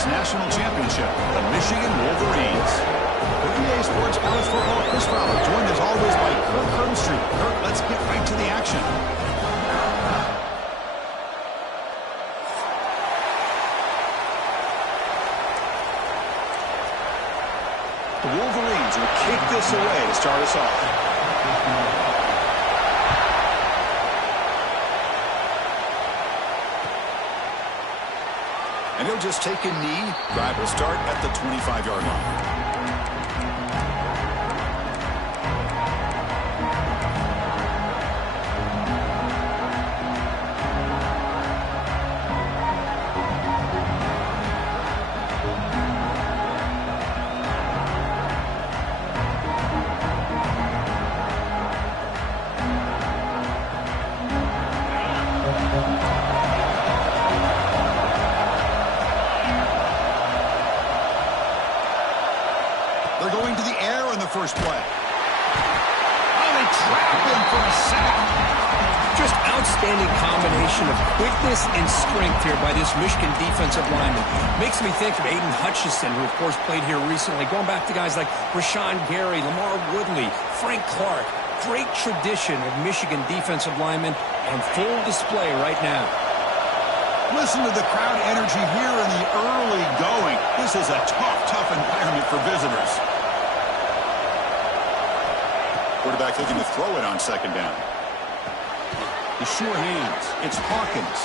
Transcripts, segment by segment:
Conference National Championship, the Michigan Wolverines. For EA Sports College Football, Chris Fowler, joined as always by Kirk Herbstreit. Kirk, let's get right to the action. The Wolverines will kick this away to start us off. And he'll just take a knee. Drive will start at the 25-yard line. They're going to the air in the first play. Oh, they trap him for a sack. Just outstanding combination of quickness and strength here by this Michigan defensive lineman. Makes me think of Aiden Hutchinson, who, of course, played here recently. Going back to guys like Rashawn Gary, Lamar Woodley, Frank Clark. Great tradition of Michigan defensive linemen on full display right now. Listen to the crowd energy here in the early going. This is a tough environment for visitors. Quarterback looking to throw it on second down. The sure hands. It's Hawkins.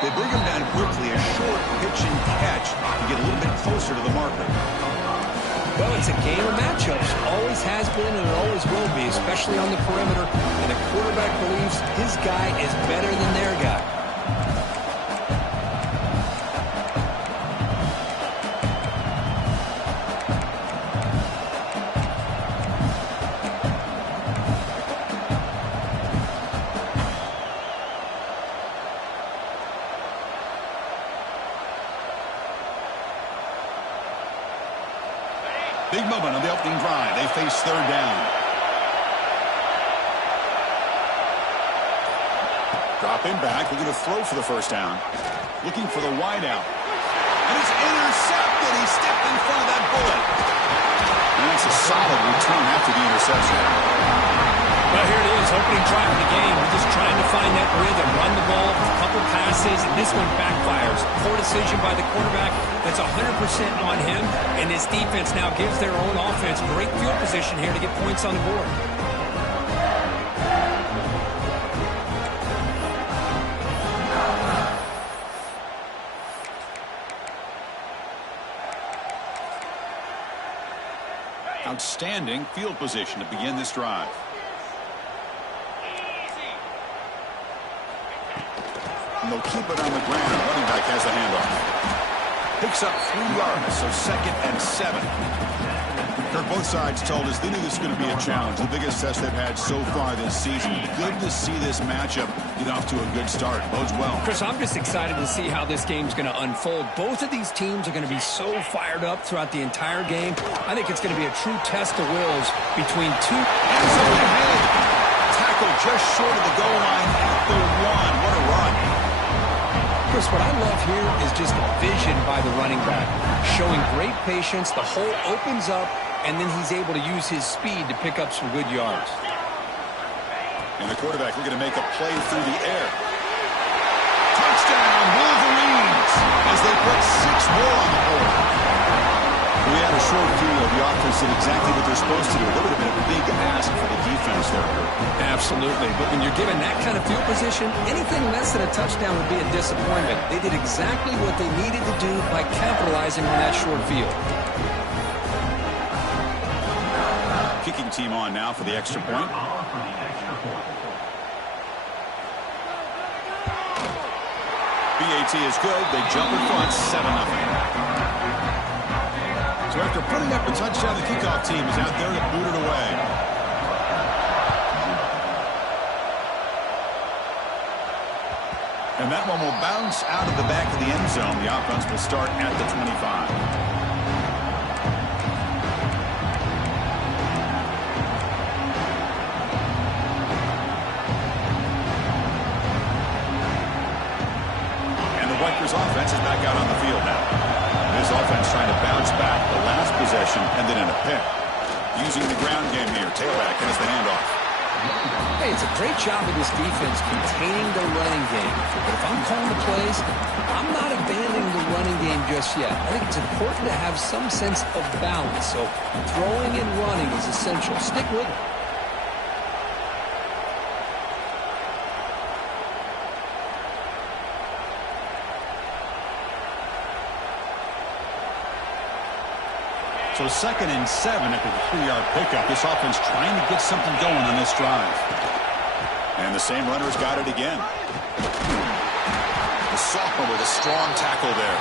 They bring him down quickly. A short pitch and catch to get a little bit closer to the marker. Well, it's a game of matchups. Always has been and it always will be, especially on the perimeter. And the quarterback believes his guy is better than their guy. Big moment on the opening drive. They face third down. Drop him back. Looking to throw for the first down. Looking for the wide out. And it's intercepted. He stepped in front of that bullet. And that's a solid return after the interception. Well, here it is, opening drive of the game. We're just trying to find that rhythm, run the ball, a couple passes, and this one backfires. Poor decision by the quarterback. That's 100% on him, and this defense now gives their own offense great field position here to get points on the board. Outstanding field position to begin this drive. And they'll keep it on the ground. Running back has the handoff. Picks up 3 yards, so 2nd and 7. Kirk, both sides told us they knew this was going to be a challenge. The biggest test they've had so far this season. Good to see this matchup get off to a good start. Bodes well. Chris, I'm just excited to see how this game's going to unfold. Both of these teams are going to be so fired up throughout the entire game. I think it's going to be a true test of wills between two. And zone ahead. Tackle just short of the goal line at the 1. What a run. Chris, what I love here is just the vision by the running back. Showing great patience. The hole opens up, and then he's able to use his speed to pick up some good yards. And the quarterback looking to make a play through the air. Touchdown, Wolverines, as they put 6 more on the board. We had a short view of the offense did exactly what they're supposed to do. That would have been a big ask for the defense there. Absolutely. But when you're given that kind of field position, anything less than a touchdown would be a disappointment. They did exactly what they needed to do by capitalizing on that short field. Kicking team on now for the extra point. BAT is good. They jump in front, 7-0. So after putting up a touchdown, the kickoff team is out there to boot it away. And that one will bounce out of the back of the end zone. The offense will start at the 25. Rutgers offense is back out on the field now. This using the ground game here. Tailback has the handoff. Hey, it's a great job of this defense containing the running game. But if I'm calling the plays, I'm not abandoning the running game just yet. I think it's important to have some sense of balance. So throwing and running is essential. Stick with it. So 2nd and 7 after the 3-yard pickup. This offense trying to get something going on this drive. And the same runner's got it again. The sophomore with a strong tackle there.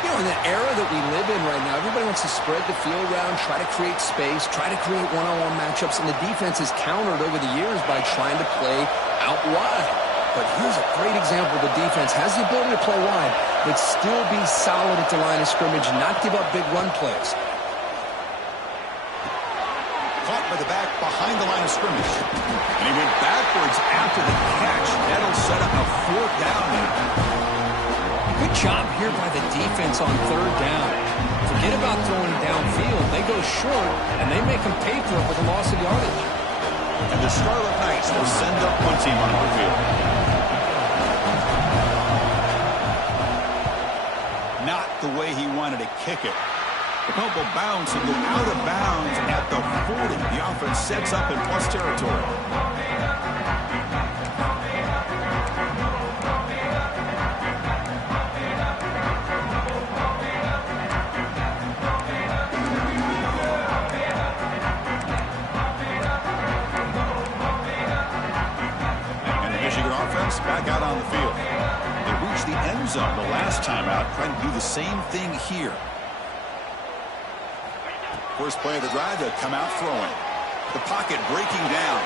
You know, in the era that we live in right now, everybody wants to spread the field around, try to create space, try to create one-on-one matchups, and the defense has countered over the years by trying to play out wide. But here's a great example. The defense has the ability to play wide, but still be solid at the line of scrimmage and not give up big run plays. Caught by the back behind the line of scrimmage. And he went backwards after the catch. That'll set up a 4th down now. Good job here by the defense on 3rd down. Forget about throwing downfield. They go short, and they make them pay for it with a loss of yardage. And the Scarlet Knights will send up one team on the field. Not the way he wanted to kick it. The punt will bounce and go out of bounds at the 40. The offense sets up in plus territory. And the Michigan offense back out on the field. They reached the end zone the last time out, trying to do the same thing here. First play of the drive, to come out throwing. The pocket breaking down.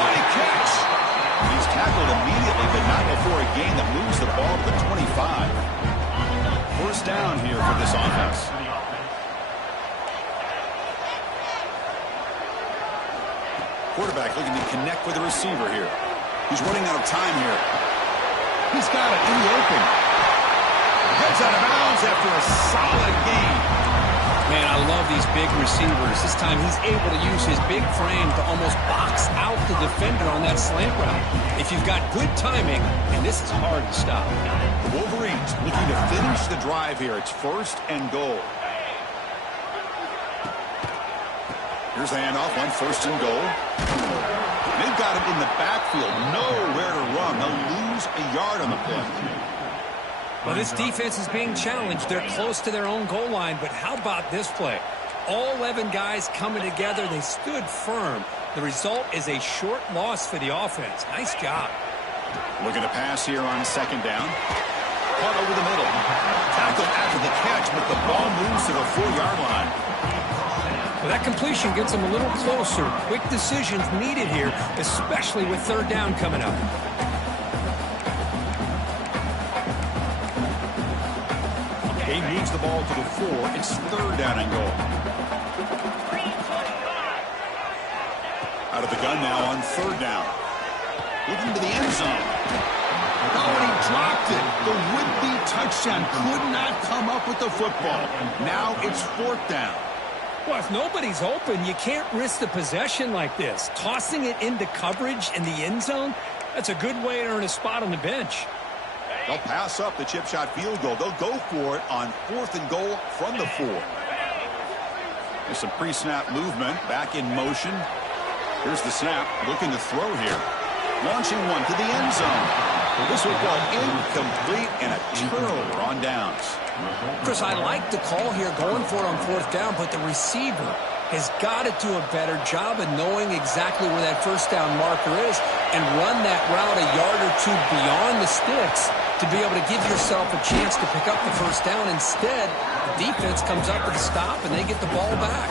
What a catch! He's tackled immediately, but not before a gain that moves the ball to the 25. First down here for this offense. Quarterback looking to connect with the receiver here. He's running out of time here. He's got it in the open. Heads out of bounds after a solid gain. Man, I love these big receivers. This time he's able to use his big frame to almost box out the defender on that slant route. If you've got good timing, and this is hard to stop. The Wolverines looking to finish the drive here. It's 1st and goal. Here's the handoff on 1st and goal. They've got him in the backfield. Nowhere to run. They'll lose a yard on the play. Well, this defense is being challenged. They're close to their own goal line, but how about this play? All 11 guys coming together. They stood firm. The result is a short loss for the offense. Nice job. Looking to pass here on 2nd down. Caught over the middle. Tackled after the catch, but the ball moves to the 4-yard line. Well, that completion gets them a little closer. Quick decisions needed here, especially with 3rd down coming up. He moves the ball to the 4. It's 3rd down and goal. Out of the gun now on 3rd down. Looking to the end zone. Oh, and he dropped it. The would-be touchdown could not come up with the football. Now it's 4th down. Well, if nobody's open, you can't risk the possession like this. Tossing it into coverage in the end zone, that's a good way to earn a spot on the bench. They'll pass up the chip shot field goal. They'll go for it on 4th and goal from the 4. There's some pre-snap movement. Back in motion. Here's the snap. Looking to throw here. Launching one to the end zone. This will go incomplete and a turnover on downs. Chris, I like the call here going for it on 4th down, but the receiver has got to do a better job of knowing exactly where that 1st down marker is and run that route a yard or 2 beyond the sticks to be able to give yourself a chance to pick up the 1st down. Instead, the defense comes up with a stop and they get the ball back.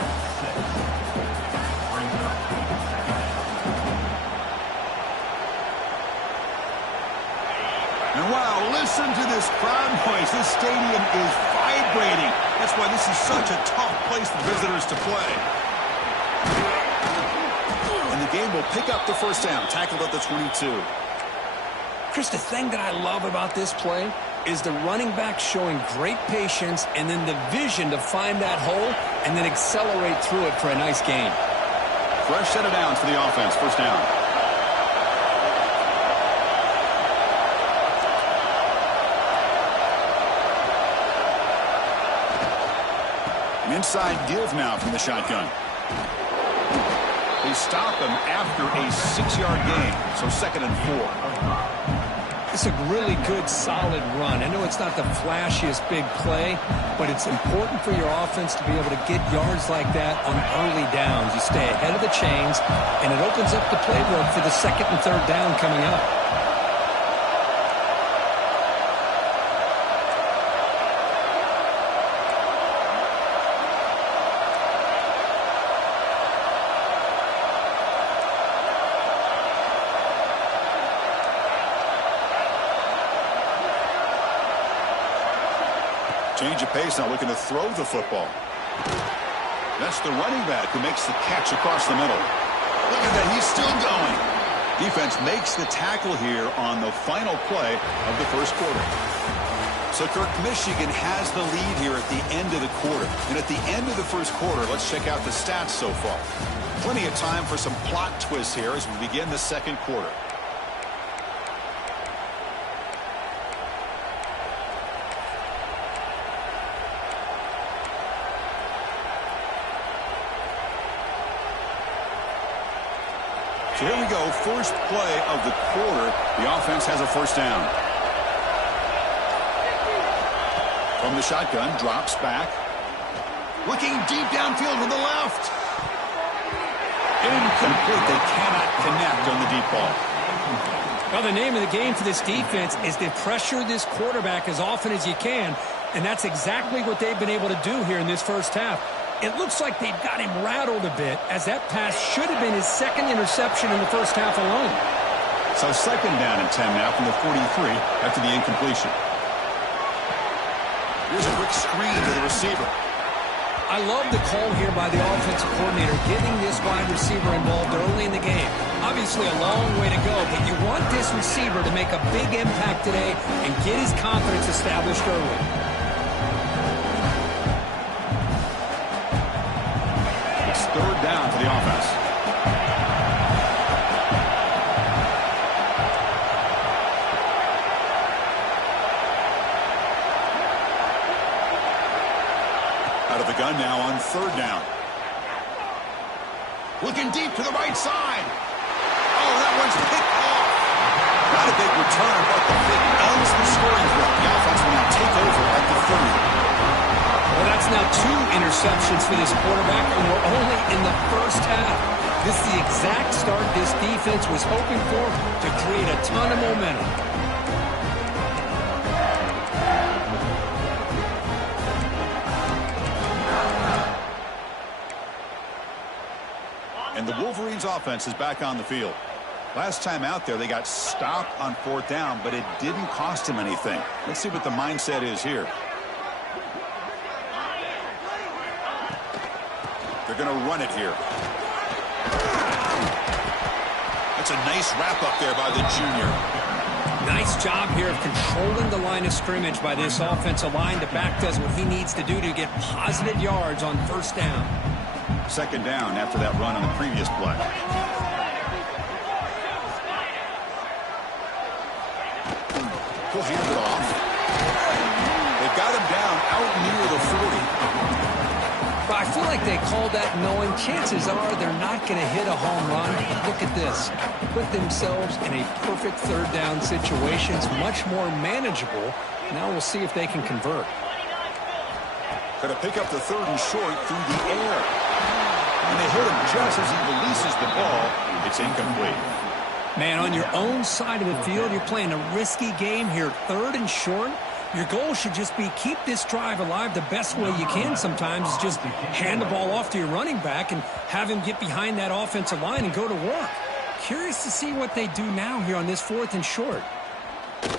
And wow, listen to this crowd noise. This stadium is vibrating. That's why this is such a tough place for visitors to play. And the game will pick up the 1st down, tackled at the 22. Chris, the thing that I love about this play is the running back showing great patience and then the vision to find that hole and then accelerate through it for a nice gain. Fresh set of downs for the offense. First down. An inside give now from the shotgun. They stop him after a 6-yard gain, so 2nd and 4. It's a really good, solid run. I know it's not the flashiest big play, but it's important for your offense to be able to get yards like that on early downs. You stay ahead of the chains, and it opens up the playbook for the 2nd and 3rd down coming up. Change of pace now, looking to throw the football. That's the running back who makes the catch across the middle. Look at that, he's still going. Defense makes the tackle here on the final play of the first quarter. So, Kirk, Michigan has the lead here at the end of the quarter. And at the end of the first quarter, let's check out the stats so far. Plenty of time for some plot twists here as we begin the second quarter. So here we go, first play of the quarter. The offense has a first down. From the shotgun, drops back. Looking deep downfield with the left. Incomplete. They cannot connect on the deep ball. Well, the name of the game for this defense is to pressure this quarterback as often as you can, and that's exactly what they've been able to do here in this first half. It looks like they've got him rattled a bit, as that pass should have been his 2nd interception in the first half alone. So 2nd down and 10 now from the 43 after the incompletion. Here's a quick screen to the receiver. I love the call here by the offensive coordinator, getting this wide receiver involved early in the game. Obviously a long way to go, but you want this receiver to make a big impact today and get his confidence established early. It's 3rd down for the offense. Out of the gun now on 3rd down. Looking deep to the right side. Oh, that one's picked off. Not a big return, but the pick ends the scoring drive. The offense will now take over at the 30. Well, that's now 2 interceptions for this quarterback, and we're only in the first half. This is the exact start this defense was hoping for to create a ton of momentum. And the Wolverines offense is back on the field. Last time out there, they got stopped on 4th down, but it didn't cost them anything. Let's see what the mindset is here. They're going to run it here. That's a nice wrap-up there by the junior. Nice job here of controlling the line of scrimmage by this offensive line. The back does what he needs to do to get positive yards on 1st down. 2nd down after that run on the previous play. He'll hand it off. They've got him down out near the 40. But I feel like they called that knowing chances are they're not going to hit a home run. Look at this. Put themselves in a perfect 3rd down situation. It's much more manageable. Now we'll see if they can convert. Going to pick up the 3rd and short through the air. And they hit him just as he releases the ball. It's incomplete. Man, on your own side of the field, you're playing a risky game here. 3rd and short. Your goal should just be keep this drive alive the best way you can sometimes is just hand the ball off to your running back and have him get behind that offensive line and go to work. Curious to see what they do now here on this 4th and short. The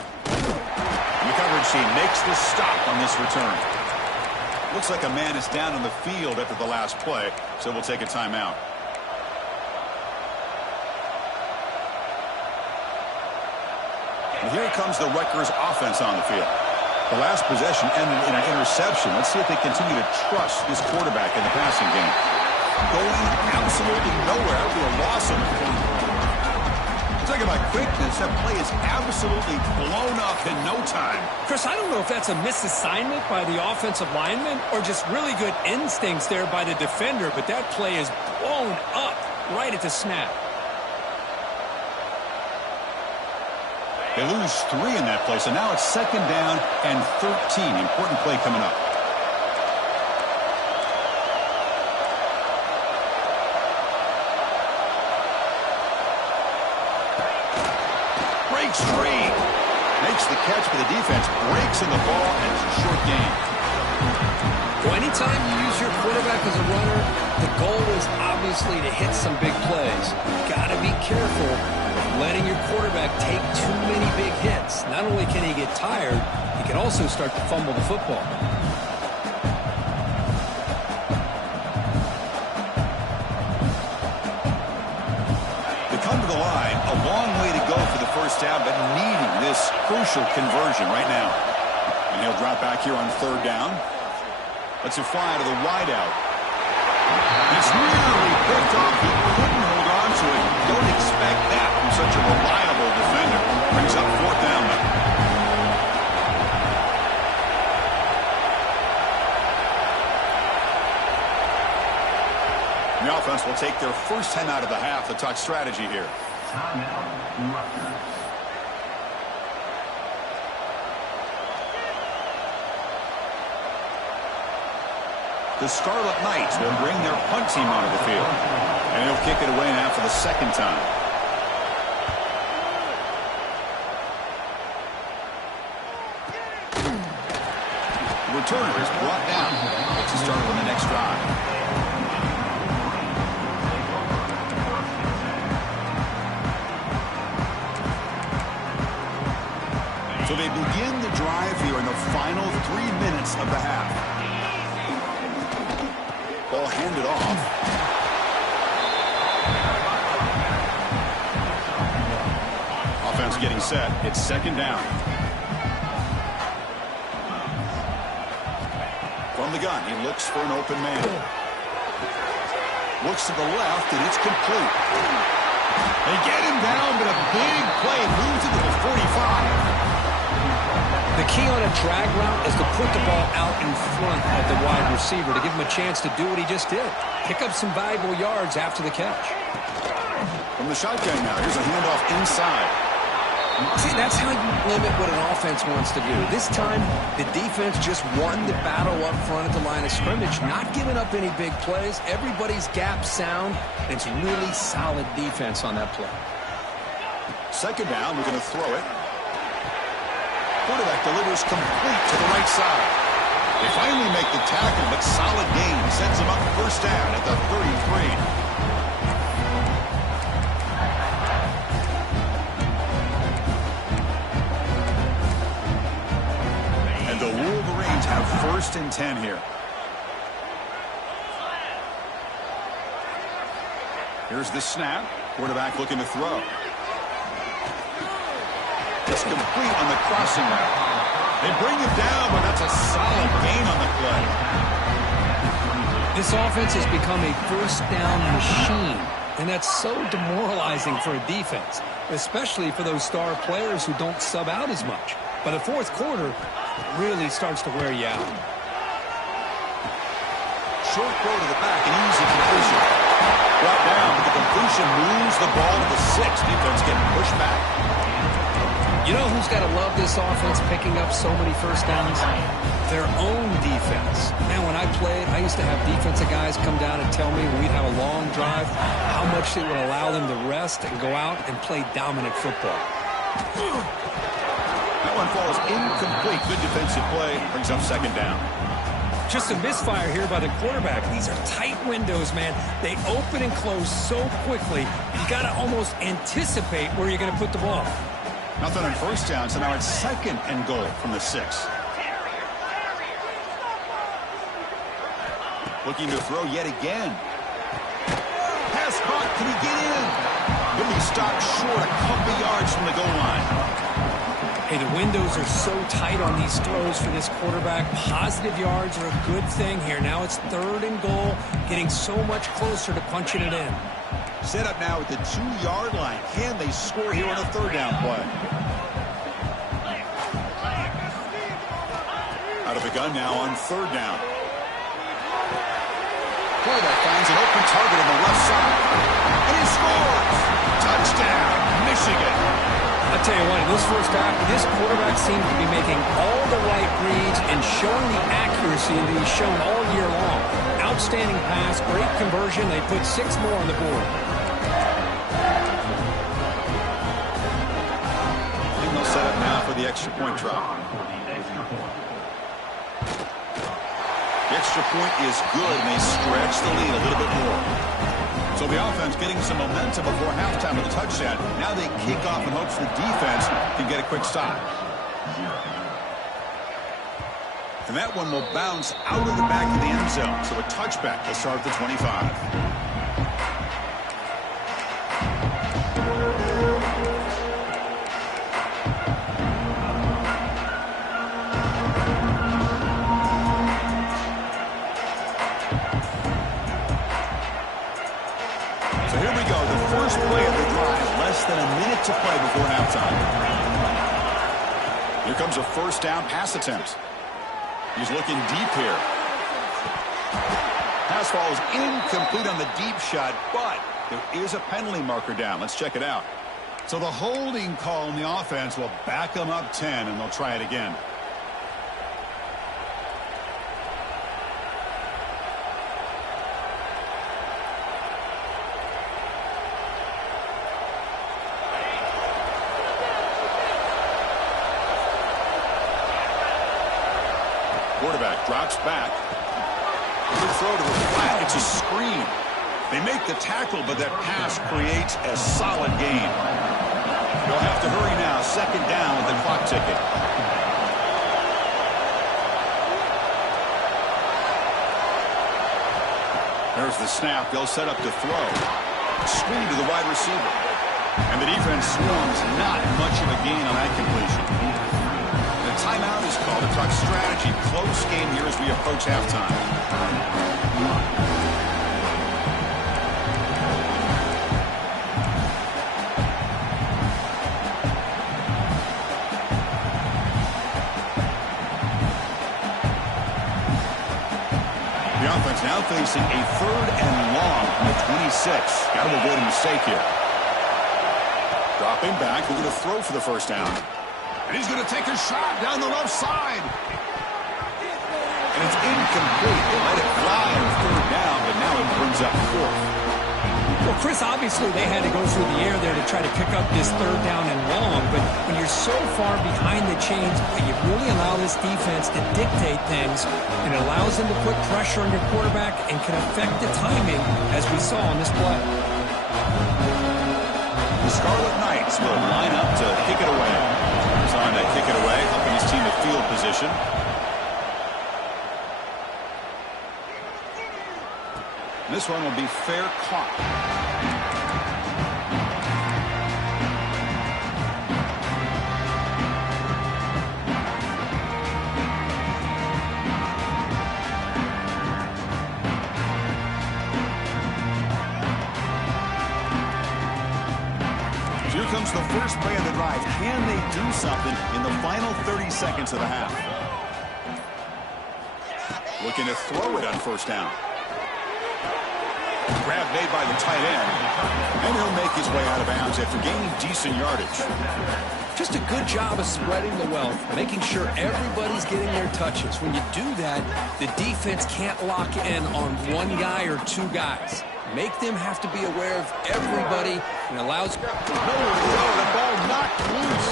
coverage team makes the stop on this return. Looks like a man is down on the field after the last play, so we'll take a timeout. And here comes the Rutgers offense on the field. The last possession ended in an interception. Let's see if they continue to trust this quarterback in the passing game. Going absolutely nowhere for a loss on the field. Talking about quickness, that play is absolutely blown up in no time. Chris, I don't know if that's a misassignment by the offensive lineman or just really good instincts there by the defender, but that play is blown up right at the snap. They lose 3 in that play, so now it's 2nd down and 13. Important play coming up. Breaks free. Makes the catch, but the defense breaks in the ball, and it's a short gain. Well, anytime you use your quarterback as a runner, the goal is obviously to hit some big plays. Got to be careful letting your quarterback take too many big hits. Not only can he get tired, he can also start to fumble the football. They come to the line, a long way to go for the first down, but needing this crucial conversion right now. And he'll drop back here on 3rd down. Lets it fly to the wideout. It's nearly picked off. He couldn't hold on to it. Don't expect that from such a reliable defender. Brings up 4th down now. The offense will take their first 10 out of the half to talk strategy here. The Scarlet Knights will bring their punt team onto the field. And he'll kick it away now for the 2nd time. The returner is brought down. Let's start on the next drive. So they begin the drive here in the final 3 minutes of the half. Ball handed off. Offense getting set. It's 2nd down. From the gun, he looks for an open man. Looks to the left, and it's complete. They get him down, but a big play moves it to the 45. The key on a drag route is to put the ball out in front of the wide receiver to give him a chance to do what he just did. Pick up some valuable yards after the catch. From the shotgun now, here's a handoff inside. See, that's how you limit what an offense wants to do. This time, the defense just won the battle up front at the line of scrimmage, not giving up any big plays. Everybody's gap sound, and it's really solid defense on that play. 2nd down, we're going to throw it. Quarterback delivers complete to the right side. They finally make the tackle, but solid gain sends them up 1st down at the 33. And the Wolverines have 1st and 10 here. Here's the snap. Quarterback looking to throw. It's complete on the crossing route. They bring him down, but that's a solid gain on the play. This offense has become a 1st down machine, and that's so demoralizing for a defense, especially for those star players who don't sub out as much. By the 4th quarter, it really starts to wear you out. Short throw to the back, an easy completion. Brought down, but the completion moves the ball to the 6. Defense getting pushed back. You know who's got to love this offense picking up so many 1st downs? Their own defense. Man, when I played, I used to have defensive guys come down and tell me when we'd have a long drive how much it would allow them to rest and go out and play dominant football. That one falls incomplete. Good defensive play. Brings up 2nd down. Just a misfire here by the quarterback. These are tight windows, man. They open and close so quickly, you got to almost anticipate where you're going to put the ball. Nothing on 1st down, so now it's 2nd and goal from the 6. Looking to throw yet again. Pass caught. Can he get in? He'll be stopped short a couple yards from the goal line. Hey, the windows are so tight on these throws for this quarterback. Positive yards are a good thing here. Now it's 3rd and goal, getting so much closer to punching it in. Set up now at the 2-yard line. Can they score here on a 3rd down play? Out of the gun now on 3rd down. Quarterback finds an open target on the left side. And he scores! Touchdown, Michigan! I tell you what, in this first half, this quarterback seems to be making all the right reads and showing the accuracy that he's shown all year long. Outstanding pass, great conversion. They put 6 more on the board. And they'll set up now for the extra point drop. The extra point is good, and they stretch the lead a little bit more. So the offense getting some momentum before halftime with a touchdown. Now they kick off in hopes the defense can get a quick stop. And that one will bounce out of the back of the end zone. So a touchback to start the 25. To play before halftime. Here comes a 1st down pass attempt. He's looking deep here. Pass falls incomplete on the deep shot, but there is a penalty marker down. Let's check it out. So the holding call on the offense will back them up 10, and they'll try it again. Quarterback drops back. Good throw to the flat. It's a screen. They make the tackle, but that pass creates a solid gain. They'll have to hurry now. 2nd down with the clock ticking. There's the snap. They'll set up to throw. Screen to the wide receiver. And the defense swarms. Not much of a gain on that completion. Timeout is called to talk strategy. Close game here as we approach halftime. The offense now facing a 3rd and long from the 26. Got to avoid a mistake here. Dropping back, we're going to throw for the 1st down. And he's going to take a shot down the left side. And it's incomplete. They let it fly on 3rd down, but now it brings up 4th. Well, Chris, obviously they had to go through the air there to try to pick up this 3rd down and long, but when you're so far behind the chains, you really allow this defense to dictate things, and it allows them to put pressure on your quarterback and can affect the timing, as we saw on this play. The Scarlet Knights will line up to kick it away. On to kick it away, helping his team to field position. This one will be fair caught. Comes the first play of the drive. Can they do something in the final 30 seconds of the half? Looking to throw it on 1st down. Grab made by the tight end. And he'll make his way out of bounds after gaining decent yardage. Just a good job of spreading the wealth, making sure everybody's getting their touches. When you do that, the defense can't lock in on 1 guy or 2 guys. Make them have to be aware of everybody and allows... The ball knocked loose.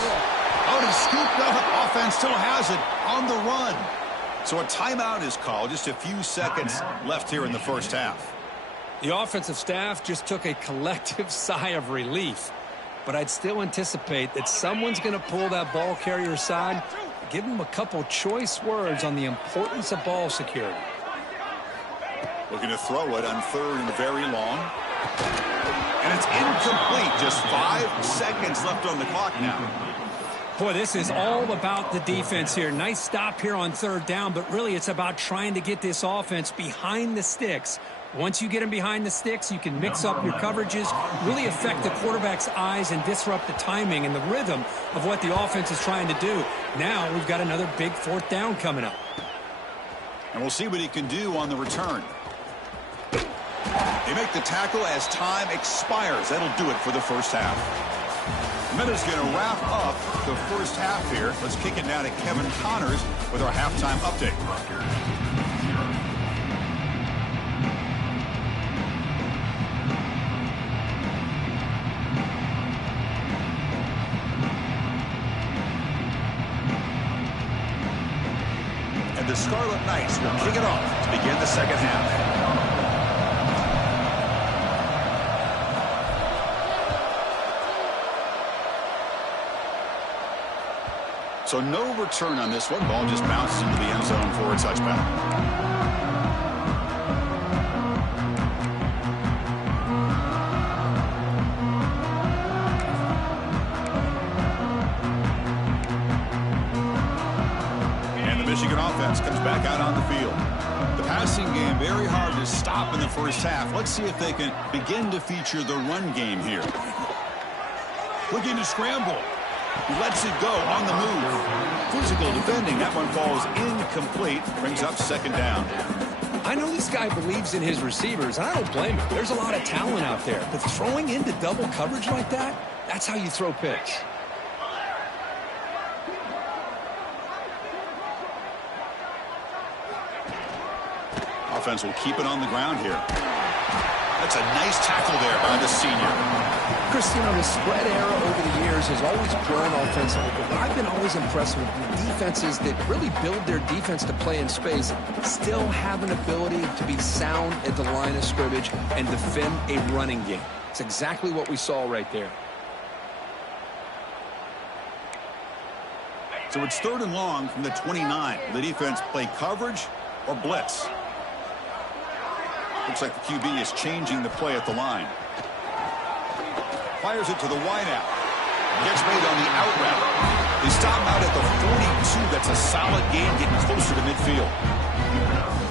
Oh, he scooped up. Offense still has it on the run. So a timeout is called. Just a few seconds left here in the first half. The offensive staff just took a collective sigh of relief. But I'd still anticipate that someone's going to pull that ball carrier aside, give him a couple choice words on the importance of ball security. Looking to throw it on 3rd and very long. And it's incomplete. Just 5 seconds left on the clock now. Boy, this is all about the defense here. Nice stop here on third down, but really it's about trying to get this offense behind the sticks. Once you get them behind the sticks, you can mix up your coverages, really affect the quarterback's eyes and disrupt the timing and the rhythm of what the offense is trying to do. Now we've got another big fourth down coming up. And we'll see what he can do on the return. They make the tackle as time expires. That'll do it for the first half. Minute's going to wrap up the first half here. Let's kick it now to Kevin Connors with our halftime update. And the Scarlet Knights will kick it off to begin the second half. So no return on this one. Ball just bounces into the end zone for a touchback. And the Michigan offense comes back out on the field. The passing game very hard to stop in the first half. Let's see if they can begin to feature the run game here. Looking to scramble. He lets it go on the move. Physical defending. That one falls incomplete. Brings up second down. I know this guy believes in his receivers, and I don't blame him. There's a lot of talent out there. But throwing into double coverage like that, that's how you throw picks. Offense will keep it on the ground here. That's a nice tackle there by the senior. Chris, you know, the spread era over the years has always grown offensively, but I've been always impressed with the defenses that really build their defense to play in space, still have an ability to be sound at the line of scrimmage and defend a running game. It's exactly what we saw right there. So it's third and long from the 29. The defense play coverage or blitz. Looks like the QB is changing the play at the line. Fires it to the wideout. Gets made on the out route. They stop him out at the 42. That's a solid gain, getting closer to midfield.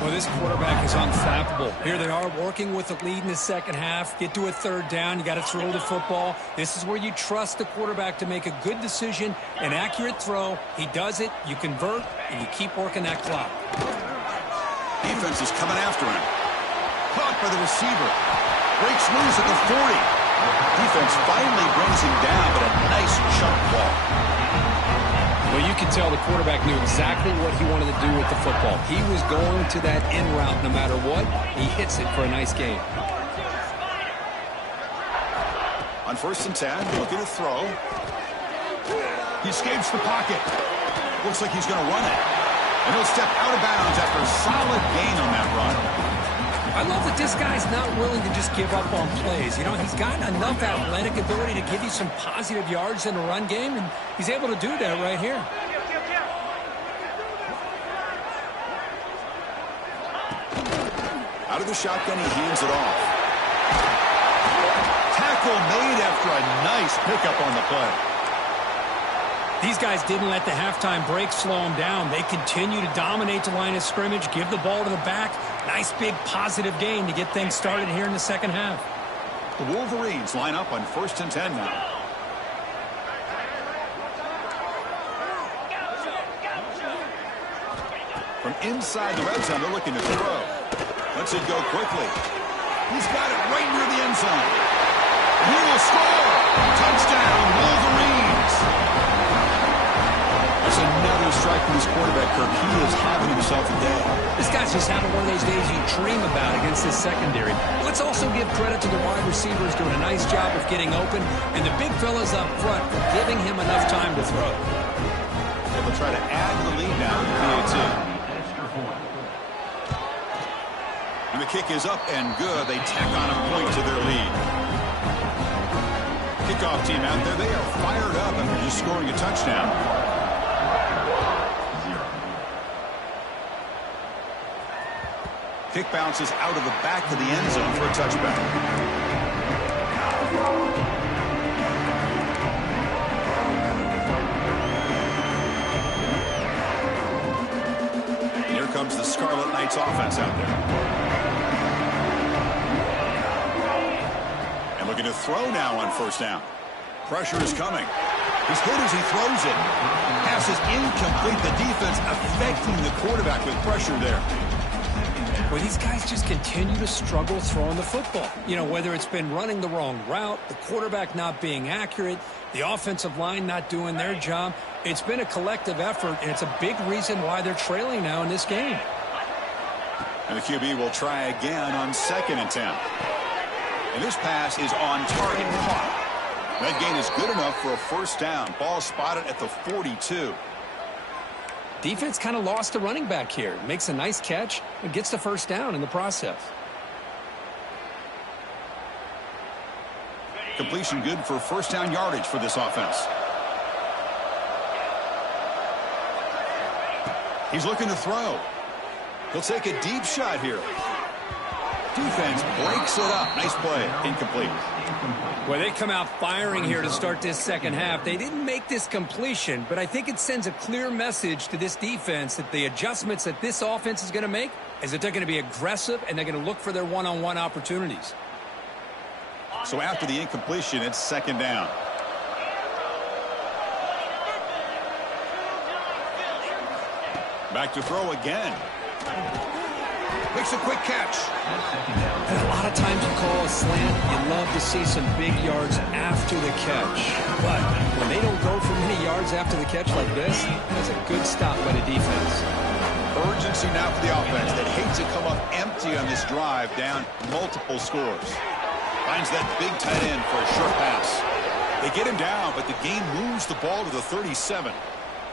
Well, this quarterback is unflappable. Here they are working with the lead in the second half. Get to a third down. You got to throw the football. This is where you trust the quarterback to make a good decision, an accurate throw. He does it. You convert, and you keep working that clock. Defense is coming after him. Caught by the receiver. Breaks loose at the 40. Defense finally brings him down, but a nice chunk ball. Well, you can tell the quarterback knew exactly what he wanted to do with the football. He was going to that in route no matter what. He hits it for a nice gain. On first and 10, looking to throw. He escapes the pocket. Looks like he's going to run it. And he'll step out of bounds after a solid gain on that run. I love that this guy's not willing to just give up on plays. You know, he's got enough athletic ability to give you some positive yards in the run game, and he's able to do that right here. Out of the shotgun, he hands it off. Tackle made after a nice pickup on the play. These guys didn't let the halftime break slow them down. They continue to dominate the line of scrimmage, give the ball to the back. Nice big positive gain to get things started here in the second half. The Wolverines line up on first and 10 now. From inside the red zone, they're looking to throw. Lets it go quickly. He's got it right near the end zone. He will score. Touchdown, Wolverines. That's another strike from his quarterback, Kirk. He is having himself a day. This guy's just having one of those days you dream about against this secondary. Let's also give credit to the wide receivers doing a nice job of getting open, and the big fellas up front for giving him enough time to throw. They'll try to add the lead now to the PAT. And the kick is up and good. They tack on a point to their lead. Kickoff team out there, they are fired up after just scoring a touchdown. Kick bounces out of the back of the end zone for a touchback. tonight's offense out there. And looking to throw now on first down. Pressure is coming. He's hit as he throws it. Pass is incomplete. The defense affecting the quarterback with pressure there. Well, these guys just continue to struggle throwing the football. You know, whether it's been running the wrong route, the quarterback not being accurate, the offensive line not doing their job. It's been a collective effort, and it's a big reason why they're trailing now in this game. And the QB will try again on 2nd and 10. And this pass is on target, caught. That gain is good enough for a first down. Ball spotted at the 42. Defense kind of lost a running back here. Makes a nice catch and gets the first down in the process. Completion good for first down yardage for this offense. He's looking to throw. He'll take a deep shot here. Defense breaks it up. Nice play. Incomplete. Well, they come out firing here to start this second half. They didn't make this completion, but I think it sends a clear message to this defense that the adjustments that this offense is going to make is that they're going to be aggressive and they're going to look for their one-on-one opportunities. So after the incompletion, it's 2nd down. Back to throw again. Makes a quick catch. And a lot of times you call a slant, you love to see some big yards after the catch. But when they don't go for many yards after the catch like this, that's a good stop by the defense. Urgency now for the offense that hates to come up empty on this drive, down multiple scores. Finds that big tight end for a short pass. They get him down, but the game moves the ball to the 37.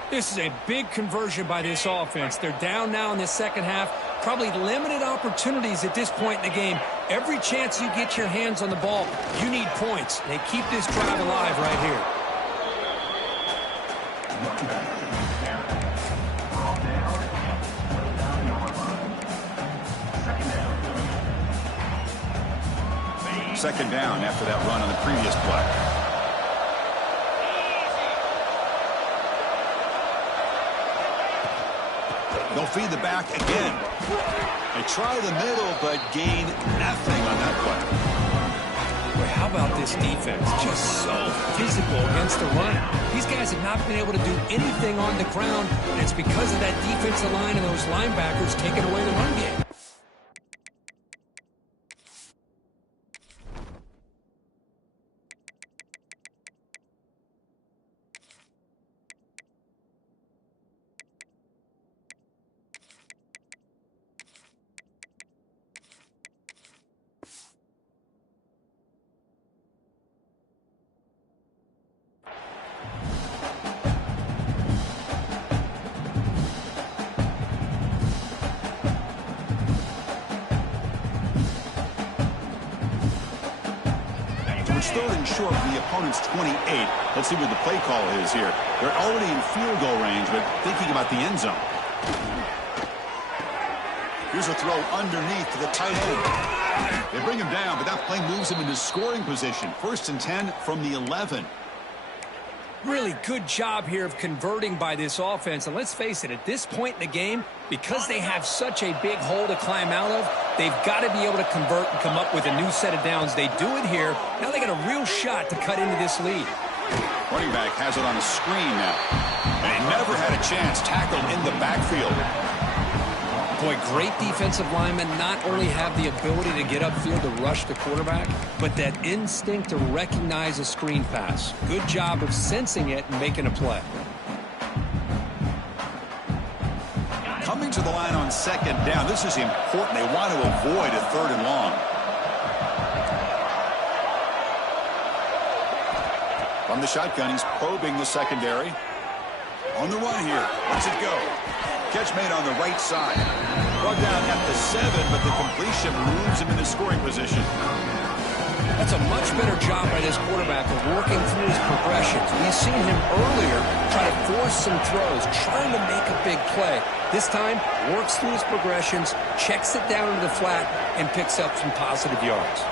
This is a big conversion by this offense. They're down now in the second half. Probably limited opportunities at this point in the game. Every chance you get your hands on the ball, you need points. They keep this drive alive right here. Second down after that run on the previous play. They'll feed the back again. They try the middle, but gain nothing on that play. Boy, how about this defense? Just so physical against the run. These guys have not been able to do anything on the ground, and it's because of that defensive line and those linebackers taking away the run game. Third and short from the opponent's 28. Let's see what the play call is here. They're already in field goal range, but thinking about the end zone. Here's a throw underneath to the tight end. They bring him down, but that play moves him into scoring position. 1st and 10 from the 11. Really good job here of converting by this offense. And let's face it, at this point in the game, because they have such a big hole to climb out of, they've got to be able to convert and come up with a new set of downs. They do it here. Now they got a real shot to cut into this lead. Running back has it on a screen now. And he never had a chance tackled in the backfield. Boy, great defensive linemen not only have the ability to get upfield to rush the quarterback, but that instinct to recognize a screen pass. Good job of sensing it and making a play. Coming to the line on 2nd down. This is important. They want to avoid a 3rd and long. From the shotgun, he's probing the secondary. On the run here. Let's it go. Catch made on the right side. Brought down at the 7, but the completion moves him into scoring position. That's a much better job by this quarterback of working through his progressions. We've seen him earlier try to force some throws, trying to make a big play. This time, works through his progressions, checks it down into the flat, and picks up some positive yards.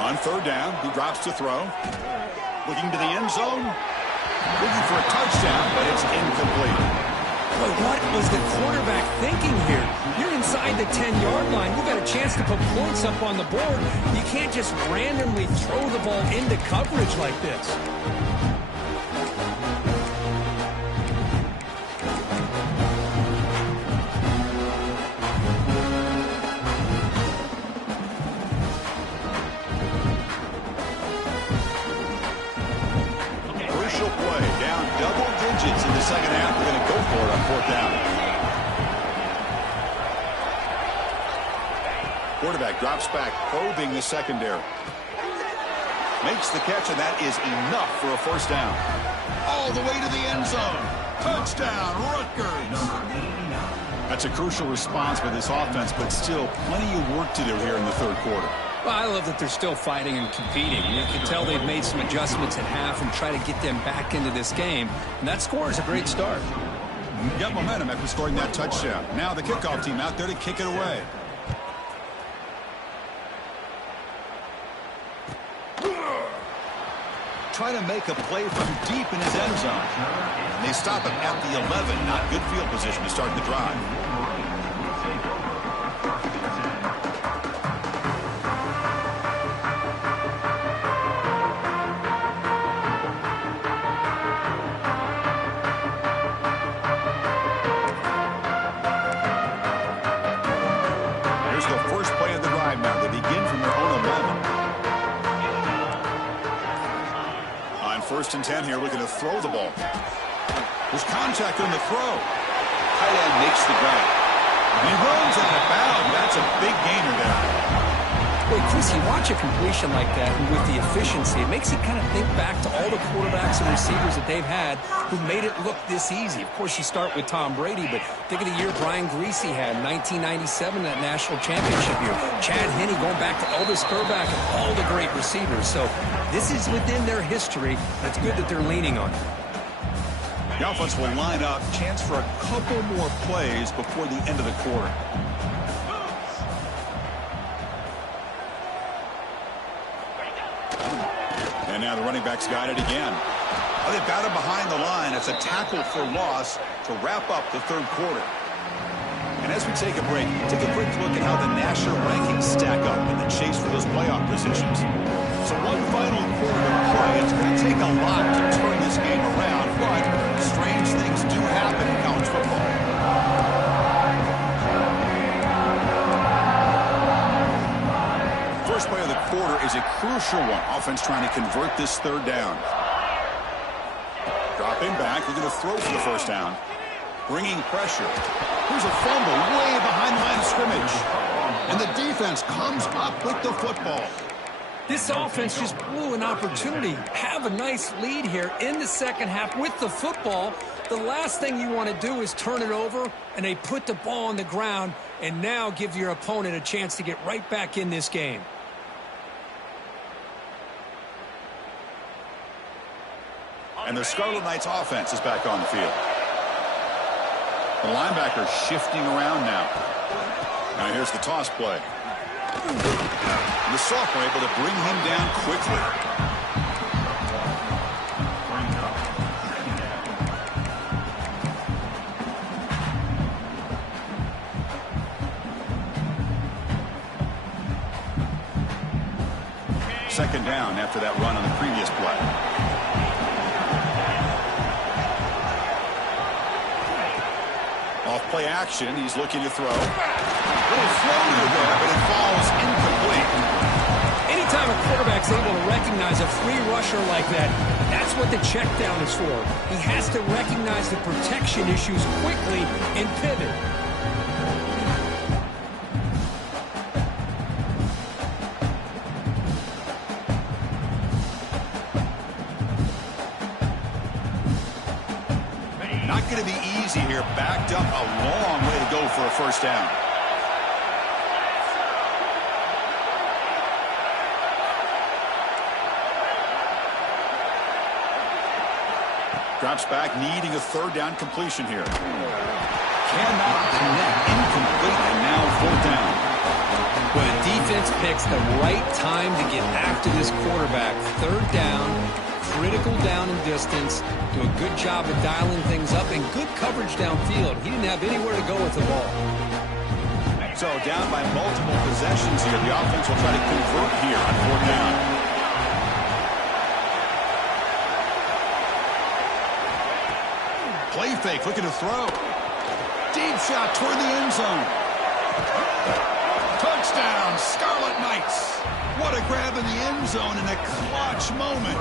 On 3rd down, he drops to throw. Looking to the end zone. Looking for a touchdown, but it's incomplete. Boy, what was the quarterback thinking here? You're inside the 10-yard line. You've got a chance to put points up on the board. You can't just randomly throw the ball into coverage like this. Crucial play. Down double digits in the second half. They're going to go for it on fourth down. Quarterback drops back, probing the secondary. Makes the catch, and that is enough for a first down. All the way to the end zone. Touchdown, Rutgers. That's a crucial response by this offense, but still plenty of work to do here in the third quarter. Well, I love that they're still fighting and competing. You can tell they've made some adjustments at half and try to get them back into this game. And that score is a great start. Got momentum after scoring that touchdown. Now the kickoff team out there to kick it away. Trying to make a play from deep in his end zone. They stop him at the 11. Not good field position to start the drive. Here's the first play of the drive now. They begin from their own 11. First and 10 here, looking to throw the ball. There's contact on the throw. Tight end makes the grab. And he runs out of bounds. That's a big gainer there. Wait, Chris, you watch a completion like that, and with the efficiency, it makes you kind of think back to all the quarterbacks and receivers that they've had who made it look this easy. Of course, you start with Tom Brady, but think of the year Brian Greasy had in 1997, that national championship year. Chad Henne going back to Elvis Grbac and all the great receivers. So this is within their history. That's good that they're leaning on it. The offense will line up. Chance for a couple more plays before the end of the quarter. And now the running back's got it again. Oh, they've got him behind the line. It's a tackle for loss to wrap up the third quarter. And as we take a quick look at how the national rankings stack up in the chase for those playoff positions. So one final quarter to play. It's going to take a lot to turn this game around, but strange things do happen in college football. First play of the quarter is a crucial one. Offense trying to convert this third down. Dropping back, looking to throw for the first down. Bringing pressure. Here's a fumble way behind the line of scrimmage. And the defense comes up with the football. This offense just blew an opportunity. Have a nice lead here in the second half with the football. The last thing you want to do is turn it over, and they put the ball on the ground and now give your opponent a chance to get right back in this game. And the Scarlet Knights offense is back on the field. The linebacker shifting around now. Now here's the toss play. And the sophomore able to bring him down quickly. Second down after that run on the previous play. Off-play action, he's looking to throw. Little floater there, but it falls incomplete. Anytime a quarterback's able to recognize a free rusher like that, that's what the check down is for. He has to recognize the protection issues quickly and pivot. Not going to be easy here. Backed up a long way to go for a first down. Drops back, needing a third down completion here. Cannot connect, incomplete, and now fourth down. When a defense picks the right time to get after this quarterback, third down, critical down and distance, do a good job of dialing things up, and good coverage downfield. He didn't have anywhere to go with the ball. So down by multiple possessions here. The offense will try to convert here on 4th down. Play fake, looking to throw. Deep shot toward the end zone. Touchdown, Scarlet Knights. What a grab in the end zone in a clutch moment.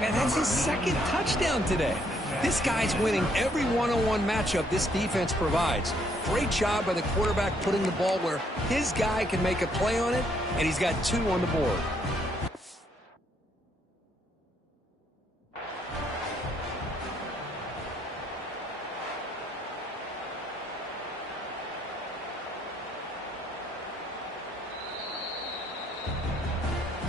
Man, that's his 2nd touchdown today. This guy's winning every one-on-one matchup this defense provides. Great job by the quarterback putting the ball where his guy can make a play on it, and he's got 2 on the board.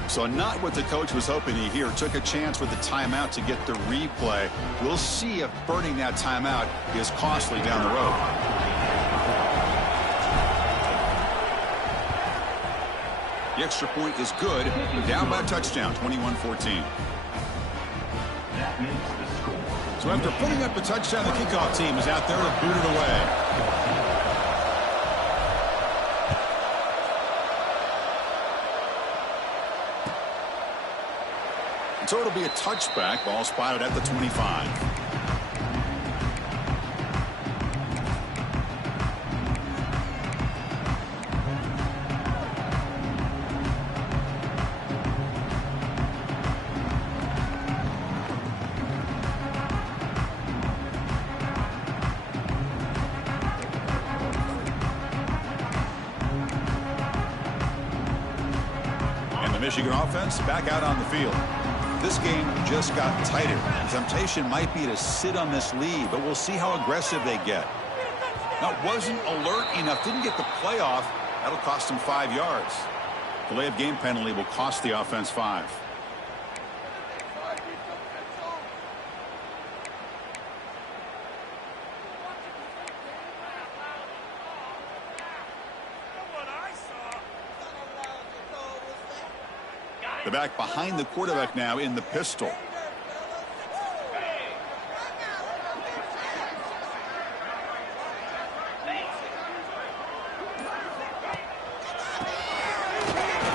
So not what the coach was hoping to hear. Took a chance with the timeout to get the replay. We'll see if burning that timeout is costly down the road. The extra point is good. Down by a touchdown, 21-14. So after putting up a touchdown, the kickoff team is out there to boot it away. So it'll be a touchback. Ball spotted at the 25. And the Michigan offense back out on the field. This game just got tighter. The temptation might be to sit on this lead, but we'll see how aggressive they get. Now, wasn't alert enough, didn't get the play off. That'll cost them 5 yards. Delay of game penalty will cost the offense 5. The back behind the quarterback now in the pistol.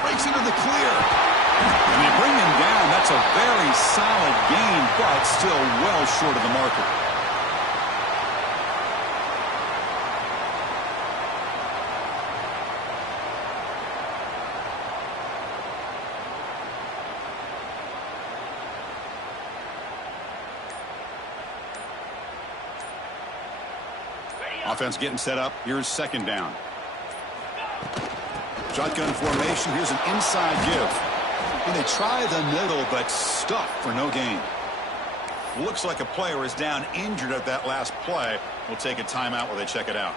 Breaks into the clear. And they bring him down. That's a very solid gain, but still well short of the marker. Offense getting set up. Here's 2nd down. Shotgun formation. Here's an inside give. And they try the middle, but stuff for no gain. Looks like a player is down injured at that last play. We'll take a timeout while they check it out.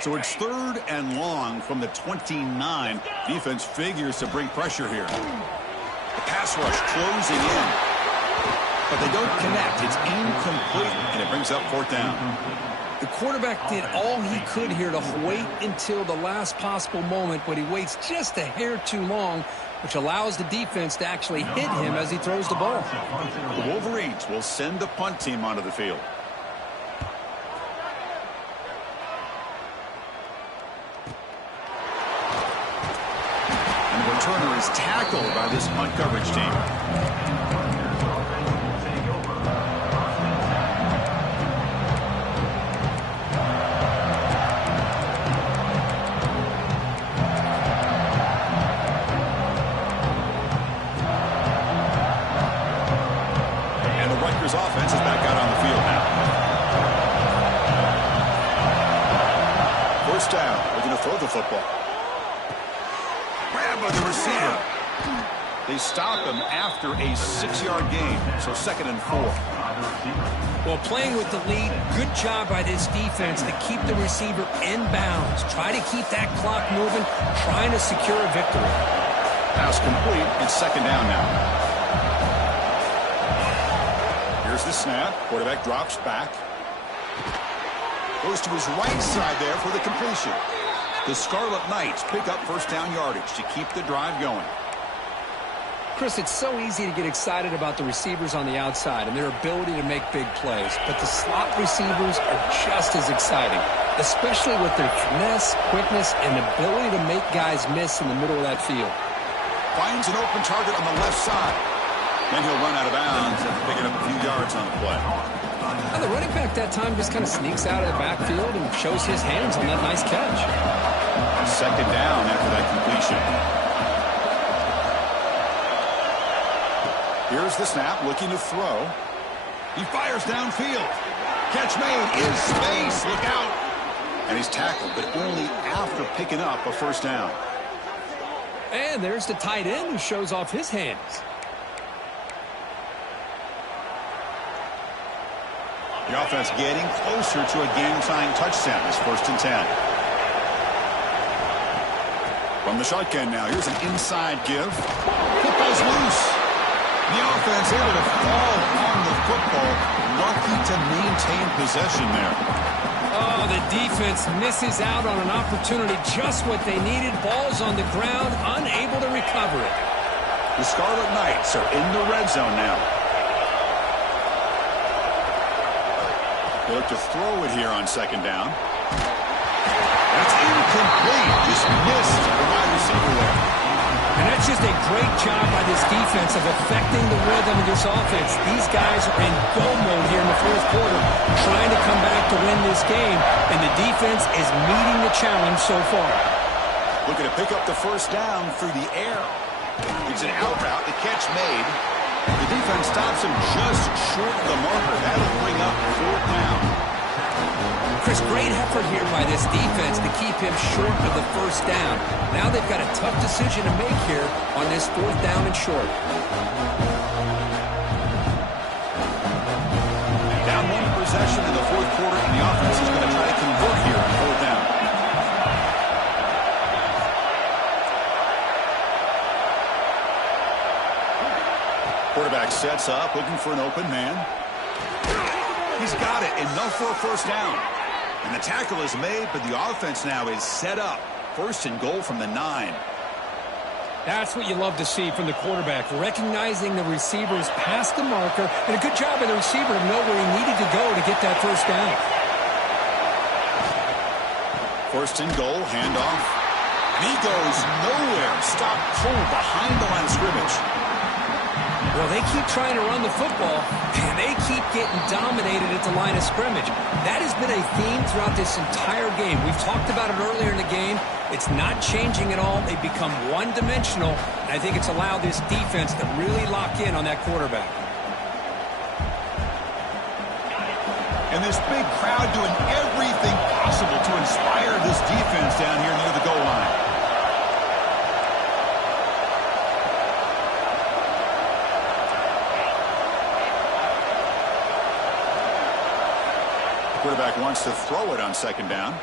So it's 3rd and long from the 29. Defense figures to bring pressure here. The pass rush closing in. But they don't connect. It's incomplete, and it brings up 4th down. The quarterback did all he could here to wait until the last possible moment, but he waits just a hair too long, which allows the defense to actually hit him as he throws the ball. The Wolverines will send the punt team onto the field. Turner is tackled by this punt coverage team. And the Rutgers offense is back out on the field now. 1st down. Looking to throw the football. Grab by the receiver. They stop him after a 6-yard gain, so 2nd and 4. Well, playing with the lead, good job by this defense to keep the receiver in bounds. Try to keep that clock moving, trying to secure a victory. Pass complete. It's second down now. Here's the snap. Quarterback drops back. Goes to his right side there for the completion. The Scarlet Knights pick up first down yardage to keep the drive going. Chris, it's so easy to get excited about the receivers on the outside and their ability to make big plays, but the slot receivers are just as exciting, especially with their finesse, quickness, and ability to make guys miss in the middle of that field. Finds an open target on the left side. Then he'll run out of bounds after picking up a few yards on the play. Now the running back that time just kind of sneaks out of the backfield and shows his hands on that nice catch. Second down after that completion. Here's the snap, looking to throw. He fires downfield. Catch made in space. Look out. And he's tackled, but only after picking up a first down. And there's the tight end who shows off his hands. The offense getting closer to a game-tying touchdown. It's 1st and 10. From the shotgun now, here's an inside give. Football's loose. The offense able to fall on the football. Lucky to maintain possession there. Oh, the defense misses out on an opportunity, just what they needed. Ball's on the ground, unable to recover it. The Scarlet Knights are in the red zone now. They look to throw it here on second down. That's incomplete. Just missed the wide receiver there. And that's just a great job by this defense of affecting the rhythm of this offense. These guys are in go mode here in the fourth quarter, trying to come back to win this game, and the defense is meeting the challenge so far. Looking to pick up the first down through the air. It's an out route. The catch made. The defense stops him just short of the marker. That'll bring up fourth down. Chris, great effort here by this defense to keep him short of the first down. Now they've got a tough decision to make here on this fourth down and short. Down one possession in the fourth quarter, and the offense is going to try to convert here on fourth down. Quarterback sets up, looking for an open man. He's got it. Enough for a first down. And the tackle is made, but the offense now is set up. 1st and goal from the 9. That's what you love to see from the quarterback, recognizing the receivers past the marker, and a good job by the receiver to know where he needed to go to get that first down. 1st and goal, handoff. And he goes nowhere. Stop cold behind the line of scrimmage. Well, they keep trying to run the football, and they keep getting dominated at the line of scrimmage. That has been a theme throughout this entire game. We've talked about it earlier in the game. It's not changing at all. They've become one-dimensional, and I think it's allowed this defense to really lock in on that quarterback. And this big crowd doing everything possible to inspire this defense down here near the goal line. Quarterback wants to throw it on second down.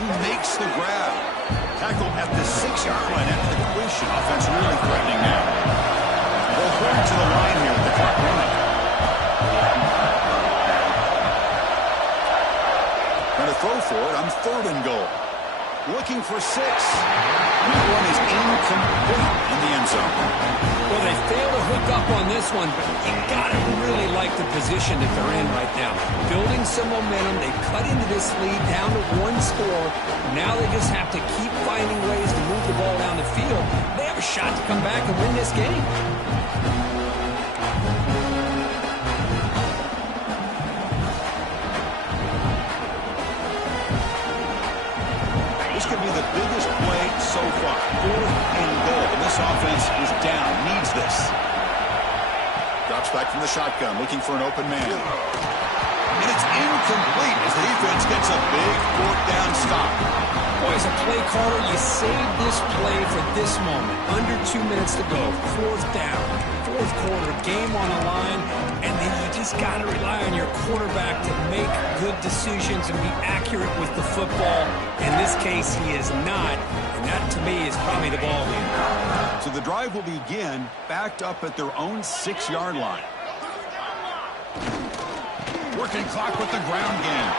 He makes the grab. Tackle at the 6-yard line after the completion. Offense really threatening now. They'll hurry to the line here with the clock running. Going to throw for it on 3rd and goal. Looking for 6. And that one is incomplete in the end zone. Well, they failed to hook up on this one, but you got to really like the position that they're in right now. Building some momentum. They cut into this lead down to 1 score. Now they just have to keep finding ways to move the ball down the field. They have a shot to come back and win this game. This could be the biggest play so far. 4th and goal. And this offense is down. Needs this. Drops back from the shotgun, looking for an open man. And it's incomplete as the defense gets a big fourth down stop. Boy, as a play caller, you save this play for this moment. Under 2 minutes to go. Fourth down. Fourth quarter. Game on the line. And then you just got to rely on your quarterback to make good decisions and be accurate with the football. In this case, he is not. And that, to me, is probably the ball game. So the drive will begin backed up at their own 6-yard line. Working clock with the ground game.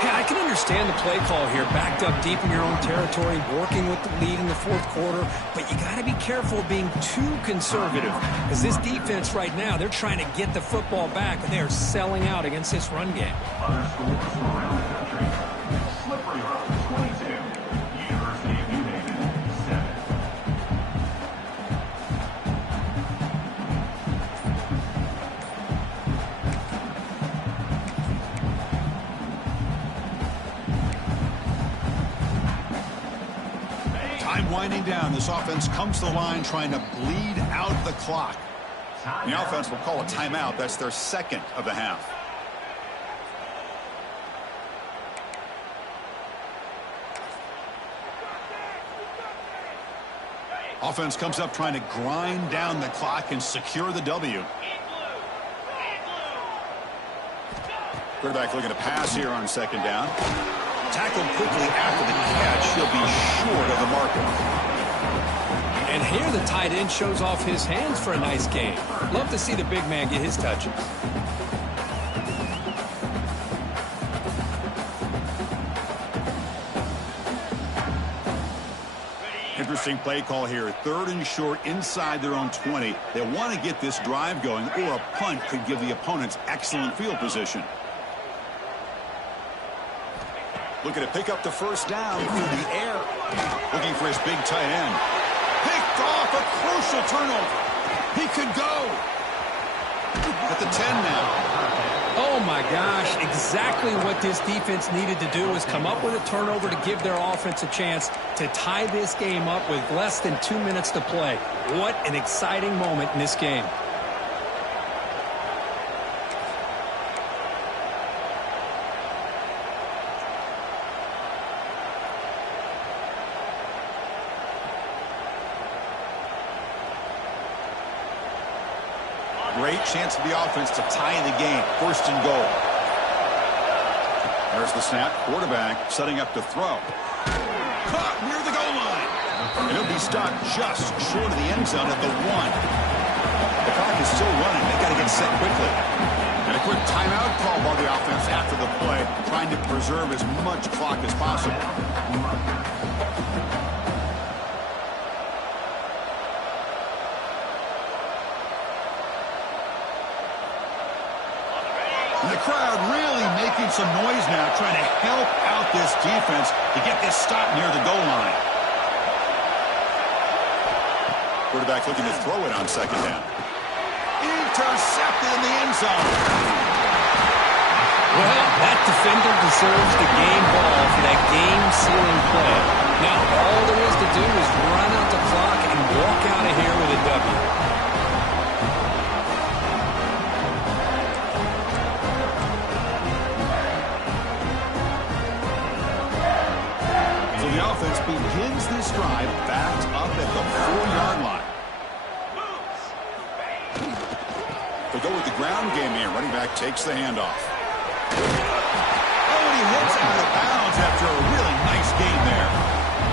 Hey, I can understand the play call here, backed up deep in your own territory, working with the lead in the fourth quarter, but you got to be careful of being too conservative, because this defense right now, they're trying to get the football back, and they're selling out against this run game. Winding down, this offense comes to the line trying to bleed out the clock. The offense will call a timeout. That's their second of the half. Offense comes up trying to grind down the clock and secure the W. Quarterback looking to pass here on second down. Tackled quickly after the catch. He'll be short of the marker. And here the tight end shows off his hands for a nice game. Love to see the big man get his touches. Interesting play call here. Third and short inside their own 20. They want to get this drive going, or a punt could give the opponents excellent field position. Looking to pick up the first down through the air. Looking for his big tight end. Picked off, a crucial turnover. He could go. At the 10 now. Oh, my gosh. Exactly what this defense needed to do was come up with a turnover to give their offense a chance to tie this game up with less than 2 minutes to play. What an exciting moment in this game. Great chance for the offense to tie the game. First and goal. There's the snap. Quarterback setting up to throw. Caught near the goal line. And he'll be stopped just short of the end zone at the 1. The clock is still running. They got to get set quickly. And a quick timeout call by the offense after the play, trying to preserve as much clock as possible. The crowd really making some noise now, trying to help out this defense to get this stop near the goal line. Quarterback looking to throw it on second down. Intercepted in the end zone. Well, that defender deserves the game ball for that game-sealing play. Now, all there is to do is run out the clock and walk out of here with a W. The offense begins this drive backed up at the 4-yard line. They go with the ground game here. Running back takes the handoff. Oh, and he hits out of bounds after a really nice game there.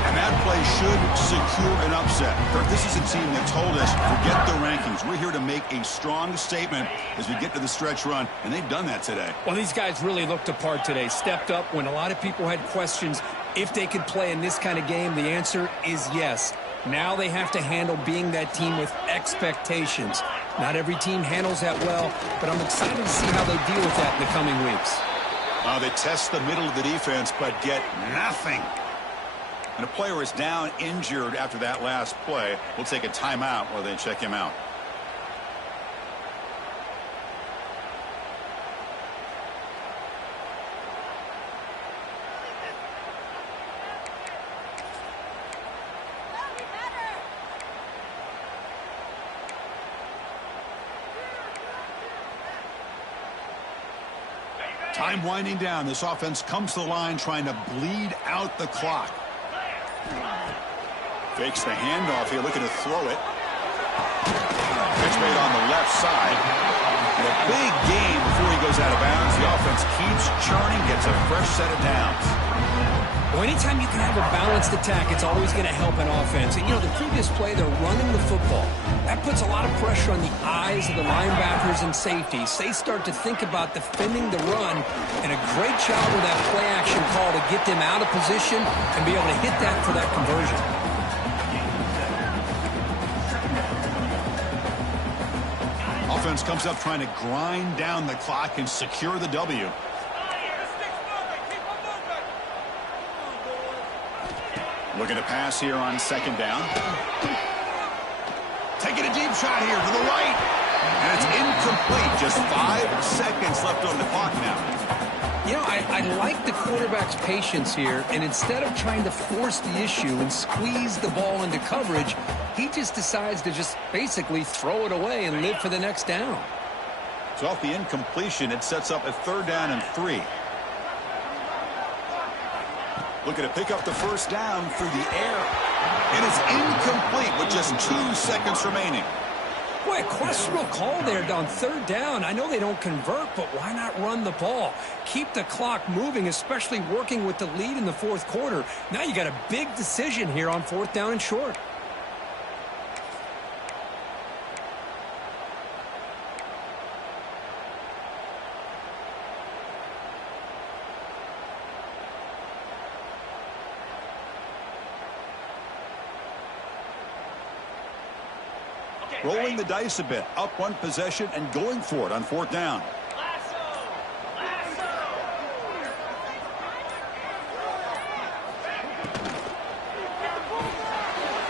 And that play should secure an upset. Kirk, this is a team that told us, forget the rankings. We're here to make a strong statement as we get to the stretch run, and they've done that today. Well, these guys really looked apart today, stepped up when a lot of people had questions if they could play in this kind of game. The answer is yes. Now they have to handle being that team with expectations. Not every team handles that well, but I'm excited to see how they deal with that in the coming weeks. They test the middle of the defense, but get nothing. And a player is down injured after that last play. We'll take a timeout while they check him out. Time winding down. This offense comes to the line trying to bleed out the clock. Fakes the handoff here, looking to throw it. Pitch made on the left side. And a big gain before he goes out of bounds. The offense keeps churning, gets a fresh set of downs. Well, anytime you can have a balanced attack, it's always going to help an offense. And, you know, the previous play, they're running the football. That puts a lot of pressure on the eyes of the linebackers and safeties. They start to think about defending the run, and a great job with that play-action call to get them out of position and be able to hit that for that conversion. Offense comes up trying to grind down the clock and secure the W. Looking to pass here on second down. Taking a deep shot here to the right. And it's incomplete. Just 5 seconds left on the clock now. You know, I like the quarterback's patience here, and instead of trying to force the issue and squeeze the ball into coverage, he just decides to just basically throw it away and live for the next down. So off the incompletion, it sets up a 3rd down and 3. Looking to pick up the first down through the air. And it's incomplete with just 2 seconds remaining. Boy, a questionable call there on 3rd down. I know they don't convert, but why not run the ball? Keep the clock moving, especially working with the lead in the 4th quarter. Now you got a big decision here on 4th down and short. Rolling the dice a bit, up 1 possession and going for it on 4th down.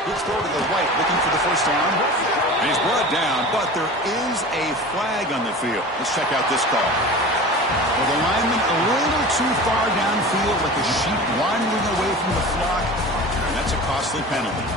Good throw to the right, looking for the first down. And he's brought down, but there is a flag on the field. Let's check out this call. Well, the lineman a little too far downfield, like a sheep wandering away from the flock, and that's a costly penalty.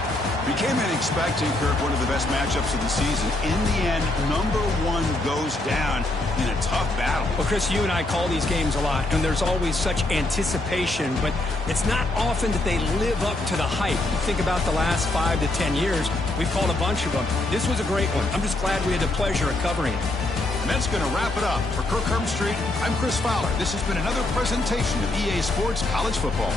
We came in expecting, Kirk, one of the best matchups of the season. In the end, number 1 goes down in a tough battle. Well, Chris, you and I call these games a lot, and there's always such anticipation, but it's not often that they live up to the hype. Think about the last 5 to 10 years. We've called a bunch of them. This was a great one. I'm just glad we had the pleasure of covering it. And that's going to wrap it up. For Kirk Herbstreit, I'm Chris Fowler. This has been another presentation of EA Sports College Football.